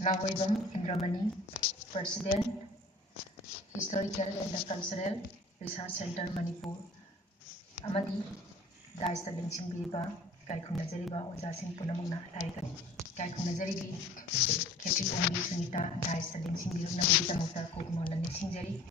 Nagoibam Indramani, President, Historical and Cultural Research Center Manipur, Amadi, Daista Bensing Biba, Kaikuna Zeriba, Ozasing Punamuna, Kaikuna Zeribi, Ketri Ombi Sunita, Daista Bensing Biba, Nabita Mota, Kokumon and Singeri.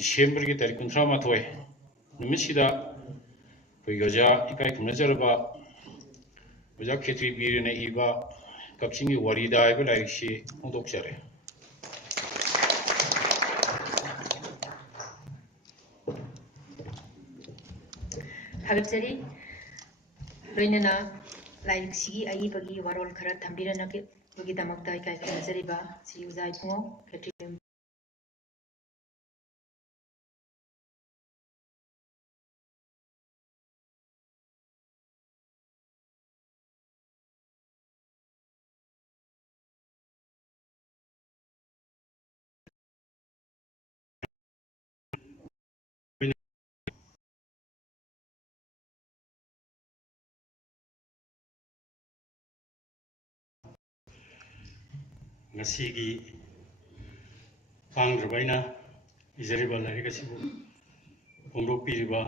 December की तारीख 19 निमिषिदा कोई इकाई खुनजरबा वजा खेती बीरने इबा कक्षिंगी वरीदा आइबा लाइक्सी होंदोक्चरे Hagachari Loinana Laixi Aibagi Warol Kara Tambirana Bugitamakta Kai Zeriba, see you Zaipo, Katrium. ngasiगी pangdrabaina izariba larikasibu omropiriba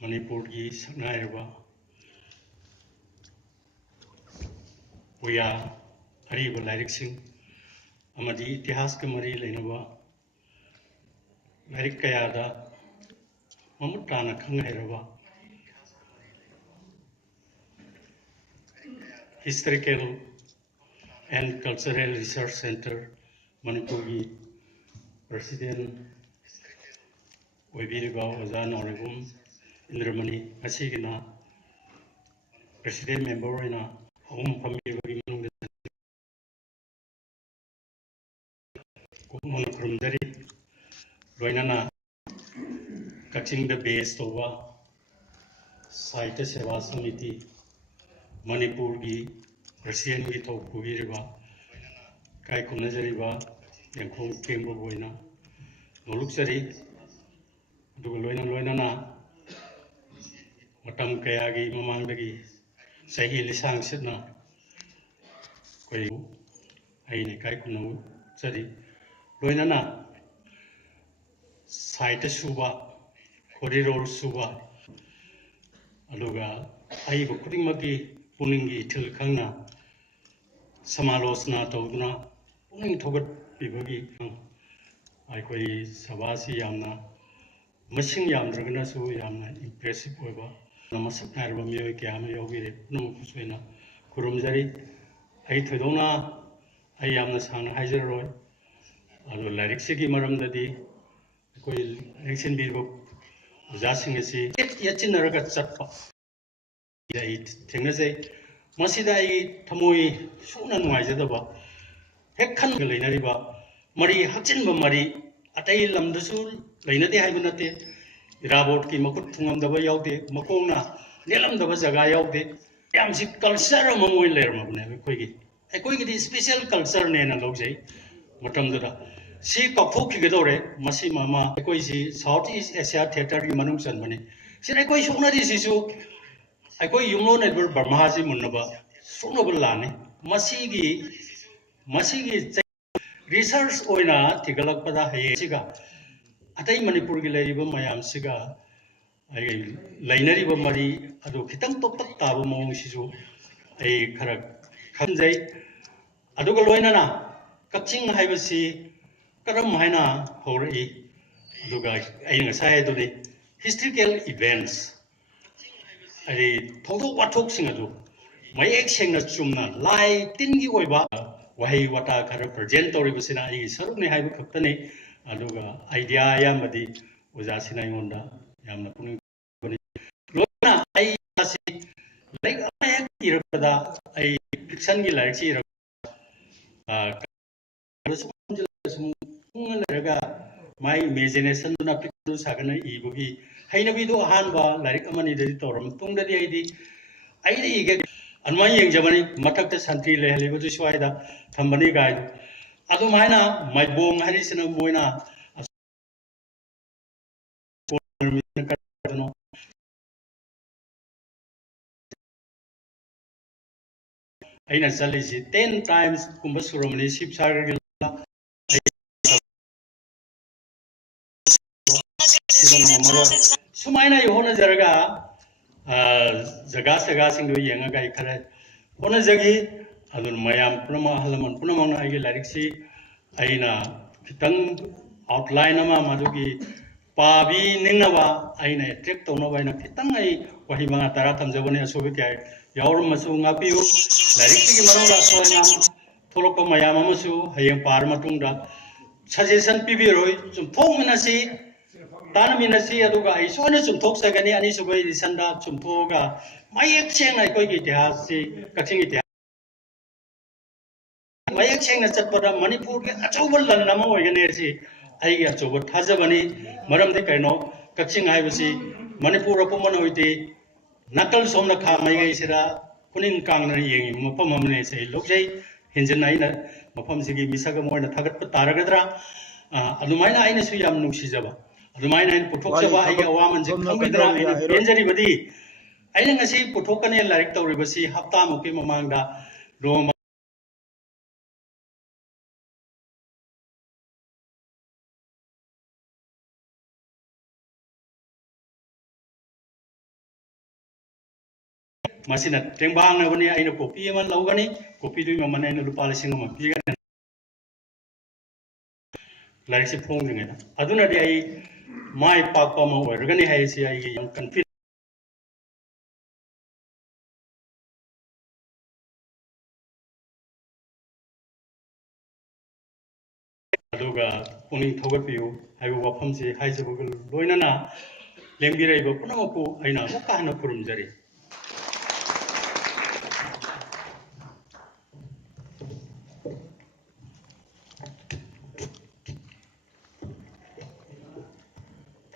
manipur gi saknairba oya ariba lariksing amadi itihas ka mari leinaba larik kayada mamutana khanghairaba historical and Cultural Research Center, Manipur President Oibiriba Ozan Oregum Indramani Asigina President Member in a home family Monokrumdari Loinana catching the base over Site Seva Samiti Manipur Russian with Pugiriba, Kai Kunazariba, and Kong Chamber Boina, Noluxari, Dugaloina Loinana, Matam Kayagi, Mamandagi, Sahi Lisang Sidna, Koi Aine Kai Kunu, Sari, Loinana, Saita Suba, Corridor Suba, Aluga, Aibu Kudimaki, Puningi Tilkanga. Samalosna Toduna, Puning Togat Bibagi, Ikoi Savasi Yamna, Machine Yam Draganasu Yamna, impressive over, Namasak Narvamio Kama Yogi, no Puswena, Kurumzari, Aitodona, Ayamna San Heizeroy, Alo Larixiki Maram Dadi, Koi Rixin Bibo, Zasingasi, Yachinaragat Sapa, Tingaze. Masida Tamui Suna Nuazadaba Hekan Galinariba Marie Hachin Marie Atay Lamdasul Lainati Habanate Rabot Ki Makutungam the Bayaude Makona Nelam the Bazagayaude Yamsi culture Mamu Lerma Quigi. A quiggy special culture name and Loge Matamdura. See Kapuki Gadore, Massimama, Equisi, Southeast Asia Theatre Manum Sanmani. See Equishuna is issue. I go you know never Barmazi Munaba, Sunabulani, Masigi research oina tigalak pada haye siga atai manipur gi leriba mayam siga ai lainari ba mari adu khitang tok tak ta ba mong sisu ai khara khanjai aduga loina na kaching haibasi karam haina hori aduga ai ngasai aduni historical events ai thotho wathok sing adu mayek sengna chumna lai tingi oiba wahi wata khara present tori basina ai saruk ne haibu khaktani aduga idea yamadi oja sina ingonda yamna puning loina ai asi like ai irapada ai fiction gi like si my imagination na picture sagana ibugi haina bidu ahanba larik amani dedi toram tungdadi aidi ige anmai yengjabani matakta santri lehali budu swaida thambani gai adu maina mai bong hari sina moina aina salisi 10 times kumba suromani sip sagar sumaina yohona jaraga jaga saga sing do yenga gai khare ona jagi adun mayam punama halaman punama na ai larik si aina kitang outline ama madugi pabi ningnawa aina attract tona baina kitang ai wahi manga tara tamjabone asobe kai yaur masu ngapiu larik ki marunga soina tholokpa mayam amasu hayeng par matungda suggestion pibiroi zum thongmina si Tana minasi aduga isona sumthok sagani ani subai disanda sumthoga mayek cheng ai koi gi itihas si kaching itihas mayek cheng na chatpada manipur ke achobal lan nama oigane si ai gi achobal thajabani maram de kaino kaching hai basi manipur apomon hoiti nakal somna kha mai gai sira kuning kang na yengi mapam amne sei lokjai hinjin ai na mapam sigi misaga moina thagat pa taragadra adumaina aina su yam nungsijaba Lumayan and Putoxava, I got woman, Kamidra, and Benjari Badi. I didn't see Putokan and Laricto Ribasi, Haptam, Kim among the Roma. Masina, Tembang, I know Kopi and Logani, Kopi doing a man and the polishing of a Larici Ponging it. Aduna day, my papa, or Gani Hazy, I am confused. Aduga puning thogapiu ai wafamsi haisabugul loinana lembirai ba punamaku aina wakana kurumjari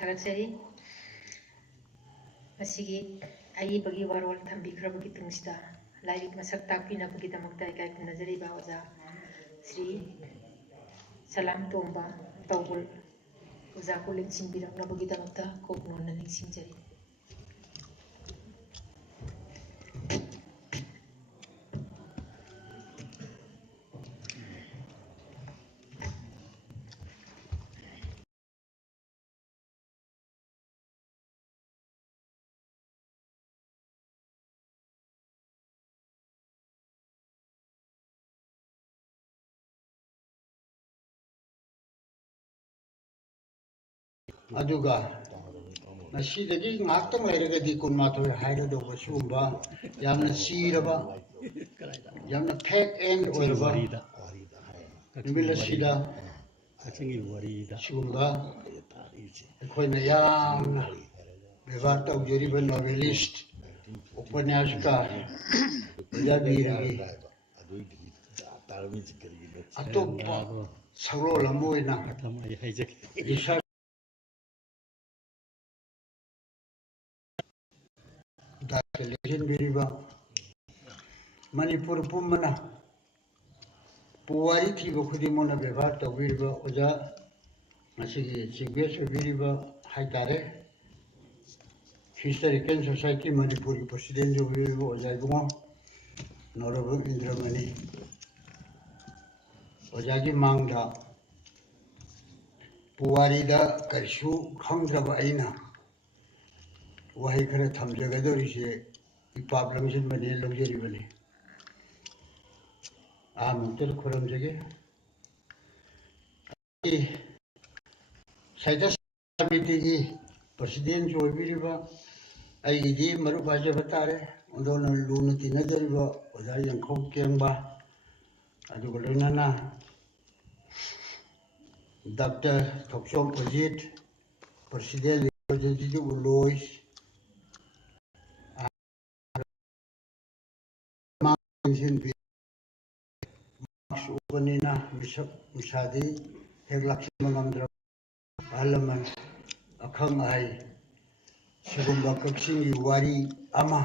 Thagatsari masigi ai bagi warol thambi khrabagi tungsida lairik masak takpina bagi damakta ikai kunajari ba oja Sri Salam Tomba Taubul oja ko lingsing birakna bagi damakta koknon na lingsing jari aduga nasidagi ngaktang lairagadi kunmathoi hairado sumba yamna siraba yamna fake end oiraba nimila sida kachingi warida sumba khoina yamna bevar tawjeriba novelist उपन्यासकार yabiragi atoppa sagro lamoina atamai haijak research Legend biriba Manipur pumana puwari thiba khudimona bevar tawiriba oja asigi sigbesu biriba haitare Historical Society Manipur President jo biriba oja gungo Honorable Indramani ओजागी मांगदा पुवारीदा करिसु खंगद्रबा आइना वही खरे थमजगदोरिसे इपाबलमसिन मने लौजरिबने आमुक्तर खुरमजगे साइदा समिति की president जोइबिरिबा आइदी मरु बाजबा तारे ओदोन लुनु तिनदरिबा ओजा यंखौ केंबा अदुगा लोइनाना डॉक्टर थोक्सोम अजीत प्रेसिडेंट लेजिजु लोइस मांसिन सुबनिना मिसक मिसादी हेगलाक्षिम नमद्र पार्लियामेंट अखंग आई सिगुम्बा कक्सिंगी वारी अमा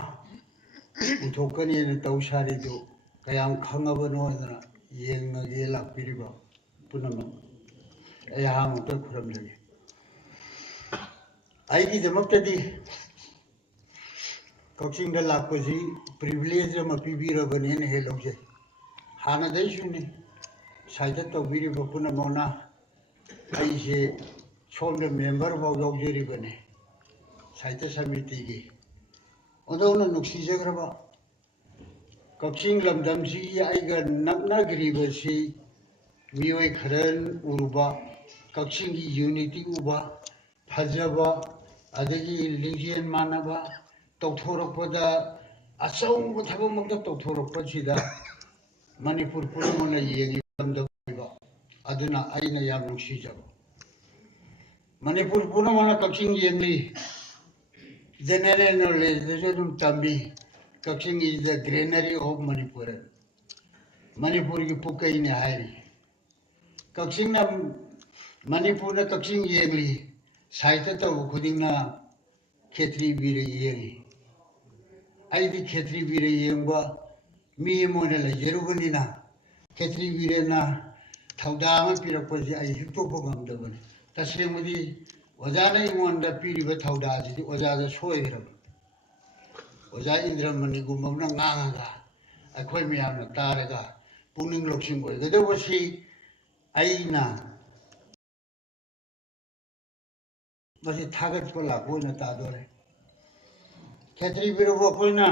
उथोकनी न तौसारिदु कयाम खंगबनो न येंगगे लाक्पिरिबा पुनम एहा मुत खुरमजगे आइगी दमक्तदी कक्सिंग द लाक्पजी प्रिविलेज म पिबिरबने न हे लौजे हाना दैसुनी साइदा तौबिरिबा पुनमना आइसे सोमद मेंबर बाव लौजरिबने साहित्य समिति की ओदोन नुक्सीजग्रबा कक्सिंग लमदमसी आइगा नकनाग्रिबसी मियोय खरन उरुबा कक्सिंग की यूनिटी उबा फजबा अदगी लिंजियन मानबा तौथोरकपदा अचौब थबमक्ता तौथोरकपसिदा मणिपुर पुरमना येंगी लमदमबा अदुना आइना याम नुक्सीजबा Manipur पुनमना Kakching येंगली general knowledge desum tambi Kaching is the granary of Manipur. Manipur ki pukai ne hai Kaching na Manipur na Kaching yengli saita to khuding na khetri bire yengi ai di khetri bire yengba mi mo na la jerugani na khetri bire na thauda ma pirakpaji ai hikto pogam da bane taslemudi ओजाना इमोंदा पीरिबा थौदाजी ओजादा सोयग्रब ओजा Indramani गुमबना ngangaga अखोय मियामना तारगा पुनिंग लोक्सिंग ओइगदबसी आइना बसी थागत पला कोइना तादोरे खेत्री बिरबो कोइना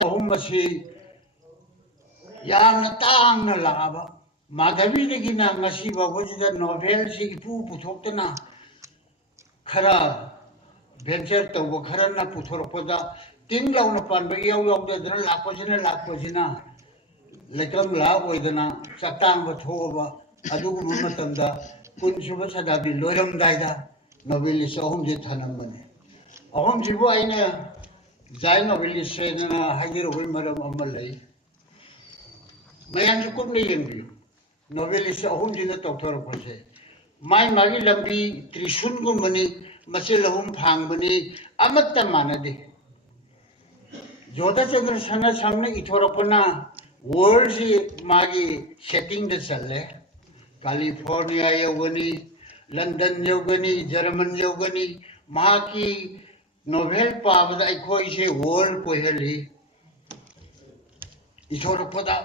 होमसी यामना तांगना लाबा Madhavi देगिना ngasi बाबोजिदा novel सी इपु पुथोक्तना खरा venture तौबो Kharna पुथोरपदा तिंग लाउना पानबे याव यावदना लाखोजिना लेकम ला ओइदना चटांग बथोबा अदुगु मतमदा कुनसुबा सदाबी Loram दाइदा novel सी अहम जे थानमने अहम जिबो आइना जाय नोवेल सेना हाजिर होय मरम अमल लई मयान कुमने यंगबियो नोवेल से अहम जिना तौथर पसे माई मागी लंबी त्रिशूल गुमनी मसे लहुम फांगबनी अमत्त मानदे जोधा चंद्र सना सामने इथोरपना वर्ल्ड से मागी सेटिंग द चले कैलिफोर्निया योगनी लंदन योगनी जर्मन योगनी माकी नोवेल पाबद अखोई से वर्ल्ड कोहेली इथोरपदा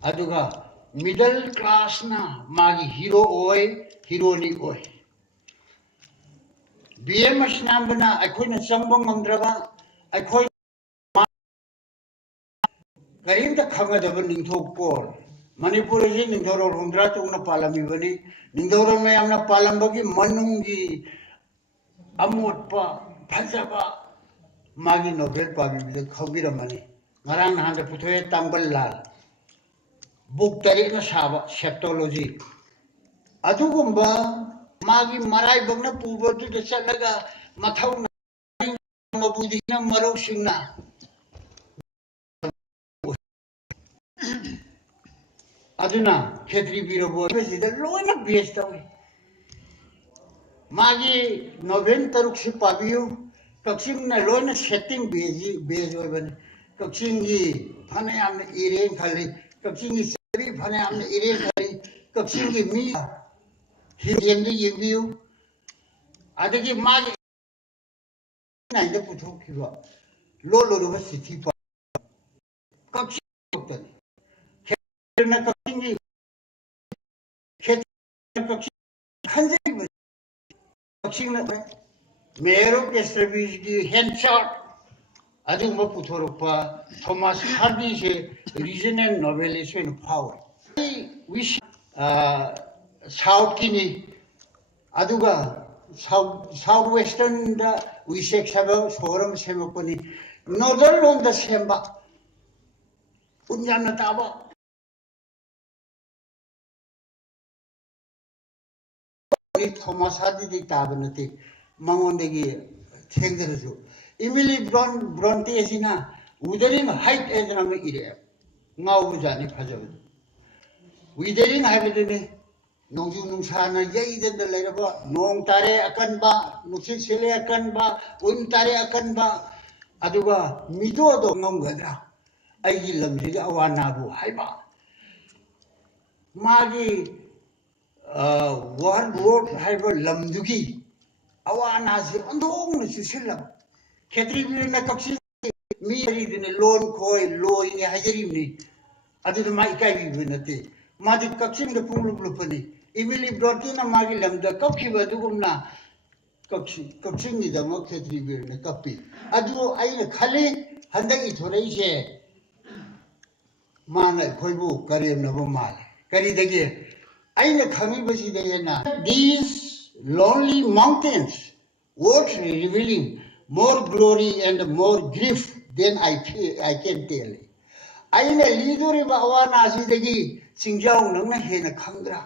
अदुगा मिडल क्लास ना मागी हीरो ओय हीरोनी ओय बीएमएस नाम बना अखोइना चंबंग ngमद्रबा अखोइ करीम त खंगदब निंथोकोर मणिपुर जी निंथोरो रुंद्रा तुंगना पालमी बनी निंथोरो में हमना पालंबगी मनुंगी अमोटपा फजबा मागी नोबेल पाबी बिद खबिरमनी ngaraang nahanda putoye tambal lal book तरीक साब सेप्टोलॉजी अदुगुम्बा मागी मराई बगना पुबदु द चलगा मथौ मबुदिना मरौ सिंगना अदुना खेत्री बिरोबो बेसिदा लोइना बेस्ट तवे मागी नोवेल तरुक से पाबियो कक्सिंग ना लोइना सेटिंग बेज होबने कक्सिंग की फने हमने इरेन खाली कक्सिंग की फने हमने इरेन खाली कक्सिंग की मी हिरेंगे येंगियो आदगी मागी नाइदा पुथोखिबा लो लो सिथि पा Kakching Mayor of Yesterday, Henshot, Aduma Puthoropa, Thomas Hardy, regional novelist in power. I wish South Kini, Aduga, Southwestern, we shake Sabo, Forum Semoponi, Northern on the Semba, Unyanataba. Thomas Hardy di tabanati mangondegi thengderasu Emily Bronte asina wuthering height edna ire ngau jani phajab withering haibadene nongju nungsana yaidena leiraba nong tare akanba nusit sele akanba un tare akanba aduga mido do ngomgadra aigi lamji awana bu haiba magi one word haiba lamdugi awana si ondong na susilam ketri na kaksi mi ri lon khoi loi ni hajari ni adu ma ikai bi nate ma di kaksim da pulu pani Emily Bronte na magi lamda kakhi ba dugumna kaksim ni da ma ketri bi na kapi adu ai na khale handai thorei se mana khoibu karem na ba mal kari dage aina khami basi dayana these lonely mountains what revealing more glory and more grief than I can tell aina liduri ba awana asi dagi singjau nangna hena khangra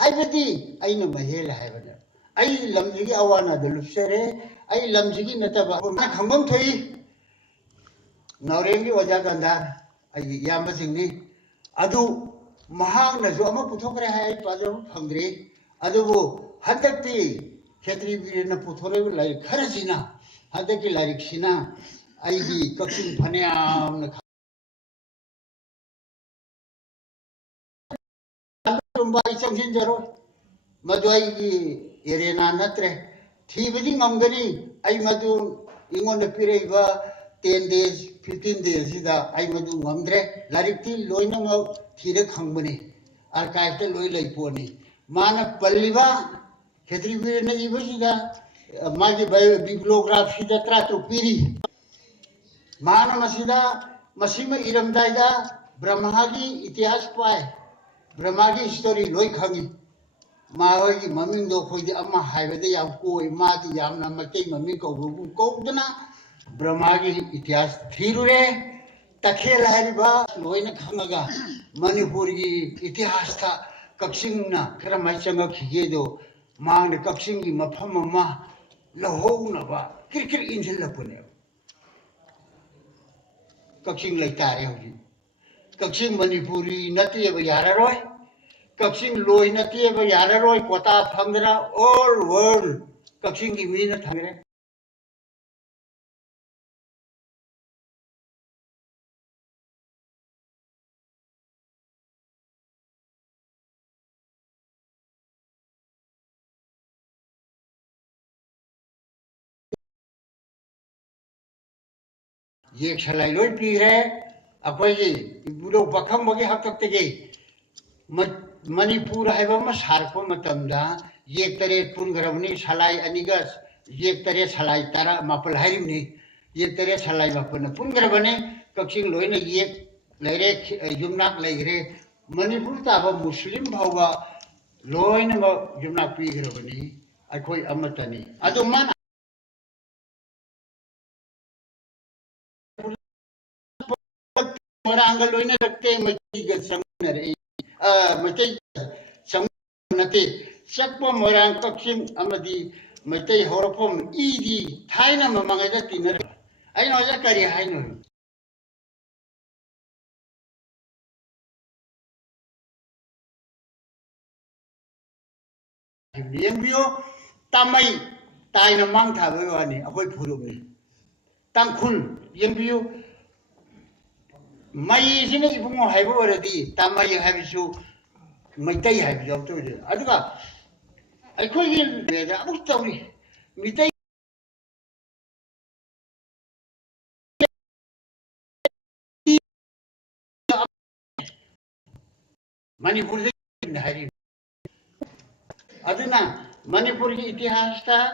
haibadi aina mahel haibana ai lamjigi awana da lupsere ai lamjigi nataba na khambam thoi naurengi oja ganda ai yamba singni adu mahang na jo ama puthokre hai pajo phangre adubu hadakti khetri birena puthore lai kharajina hadaki larik sina aigi kaksin phaneam na tumbai changsin jaro madwai gi erena natre thibadi ngamgani ai madu ingon na piraiba 10 days 15 days sida ai madu ngamdre larikti loina ma thire khangmani archive te loi lai poni mana palliba khetri birena ibasida magi bibliography da trato piri mana masida masima iramdaida brahmagi itihas pai brahmagi story loi khangi मावगी ममिंग दो खोई अम्मा हाइबदे याम कोई मादी यामना मते ममिंग को गुगु कोदना ब्रह्मागी इतिहास थीरुरे तखेल हाइबा लोइना खंगगा मणिपुर की इतिहास था कक्सिंगना खरमाइ चंग खिगे दो मांग ने कक्सिंग की मफम मा लहोनबा क्रिकेट इंजन लपने कक्सिंग लैतारे होगी Kakching Manipuri नतिए यारारोय Kaksin loi na tiye ba yara roi kota phamdra all world kaksin ki mi na thangre ye khalai loi pi re apoi ji budo bakham bagi hakak te ge Manipur haiba ma sarko matamda yek tare pungarabni salai anigas yek tare salai tara mapal harimni yek tare salai mapana pungarabane kaksin loina yek laire yumnak laire Manipur ta ba muslim bhawa loina ma yumnak pi garabani akhoi amatani adu man morangal loina rakte mati gasamnare mati nate sakpa morang kaksin amadi maitai horapom idi thaina mamangai da tinar ai no ja kari hai no yenbio tamai taina mang tha bai wani akoi phurum ni tamkhul yenbio mai sine ibungo haibo waradi tamai haibisu maitai haibi jawto aduga ꯑꯩꯈꯣꯏꯒꯤ ꯑꯃꯨꯛ ꯇꯧꯔꯤ Meitei Manipur hari. Aduna Manipur ki itihas ta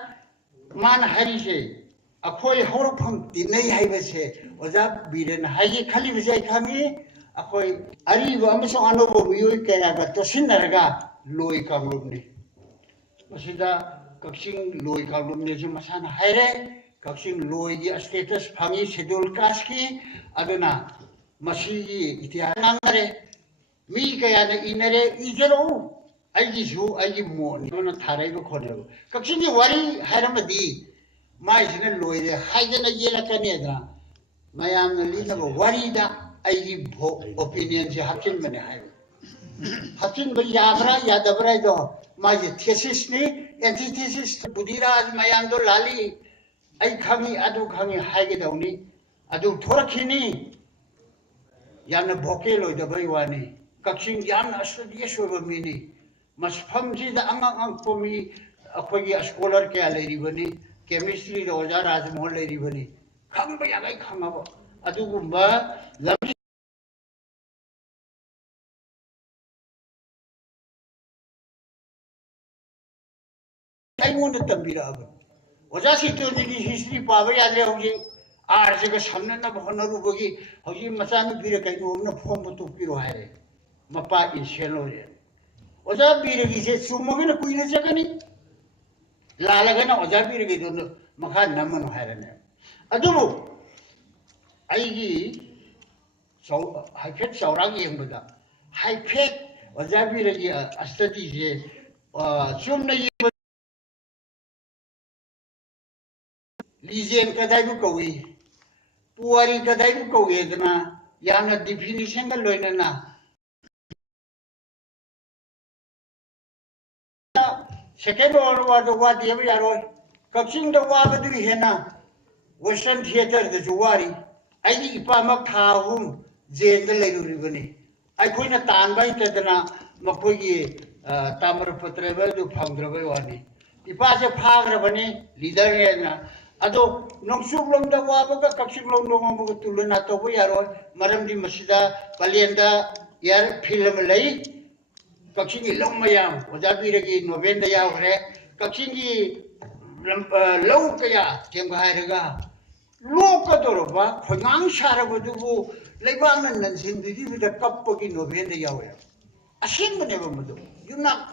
man hari se akhoi horpham tinai haiba se oja biren haji khali bijai khami akhoi ari ba amso anobo miyoi kaya ga tosinaraga loi kamlumni masida kaksing loi kamlumni je masana haire kaksing loi gi status phangi schedule caste ki aduna masi gi itihas nangare mi kaya na inare ijero aigi ju aigi mon na tharai ko khone kaksing gi wari hairamadi mai sina loire haidana yela kaneda mayam na lina go warida aigi opinion je hakin mane hai hakin ba yabra yadabra do mai thesis ni antithesis budira mayam do lali ai khangi adu khangi haige dauni adu thorakhini yamna bhoke loi da bai wani kaksing yamna asdiye shoba mini maspham ji da ang pomi akhoi scholar ke aleri bani chemistry da oja rajmohan leri bani khangba yagai khangaba adugumba lambi ai mon da tambira aba oja situ ni history paba yadre hoji arje ga samna na bhonaru bogi hoji masanu bira kai no na form to piro haire mapa in shelo je oja bira gi se sumoge na kuina jagani lalagana oja bira gi do makha namano hairane adubu aigi haifet saurang yengbuda haifet oja bira gi study je sumna lijen kadai bu kawi puari kadai bu kawi dana yana definition ga loina na second world war the yabi yaro kaksing da wa ba du hena western theater da juwari ai ipa mak thahum jen da leiru ribani ai khoina tan bai ta dana makoi gi tamar patra ba du phamdra bai wani ipa se phagra bani leader na ado nongsuk lom da wa ba kaksing lom no ma bu tuluna to bu yaro maram di masida palenda yar film lei kaksing long mayam oja biragi novenda ya hore kaksing gi low kaya kem hairaga loka doroba khongang sharaba dubu leibang nan sin di da kappo gi novenda ya hore asin bane ba mudu yuna